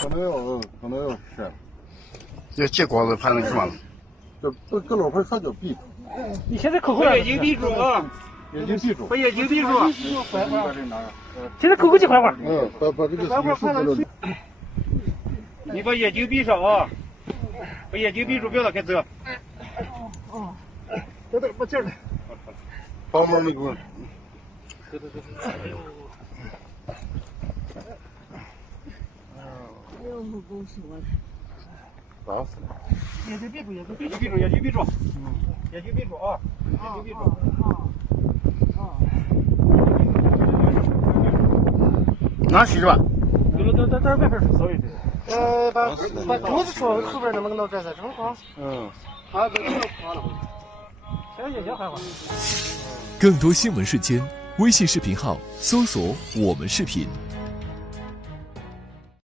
可能要是。这结果子判那什么了？这搁老婆啥叫闭住？你现在口口眼睛闭住啊！眼睛闭住。把眼睛闭住。现在口口气缓缓。把这个手放到。你把眼睛闭上啊！把眼睛闭住，不要打开车。等，把劲儿来。帮忙那个。哎呦，不够说的。打死了。眼睛闭住，眼睛闭住，眼睛闭住。眼睛闭住啊！眼睛闭住。拿起是吧？在外边稍微把桌子说后边能不能弄这才正好？他这个垮了。现在眼睛还好。更多新闻瞬间，微信视频号搜索“我们视频”。